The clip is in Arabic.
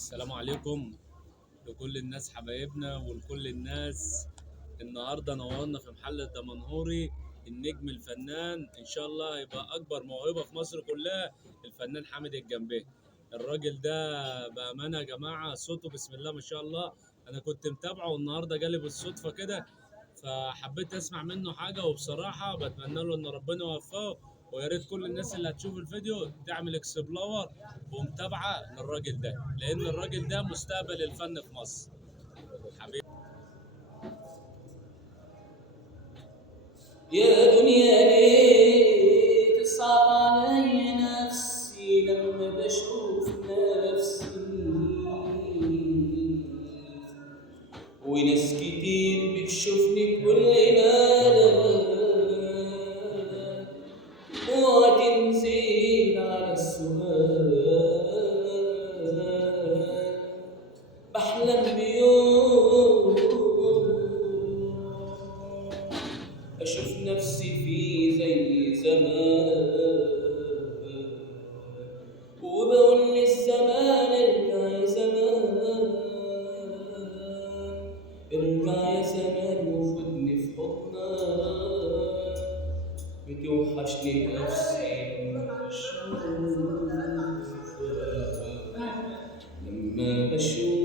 السلام عليكم لكل الناس حبايبنا ولكل الناس. النهارده نورنا في محل الدمنهوري النجم الفنان ان شاء الله هيبقى اكبر موهبه في مصر كلها، الفنان حامد الجنبي. الراجل ده بامانه يا جماعه صوته بسم الله ما شاء الله. انا كنت متابعه والنهارده جالي بالصدفه كده، فحبيت اسمع منه حاجه، وبصراحه بتمنى له ان ربنا يوفقه. ويا ريت كل الناس اللي هتشوف الفيديو تعمل اكسبلور ومتابعه للراجل ده، لان الراجل ده مستقبل الفن في مصر. حبيبي. يا دنيا ليه تصعب علي نفسي لما بشوف نفسي وناس كتير بتشوفني كل مدى وتنزل على السؤال بحلم بيوم أشوف نفسي فيه زي زمان وبقول للزمان ارجع يا زمان ارجع يا زمان وخدني في حضنك بتوحشني نفسي لما بشوفك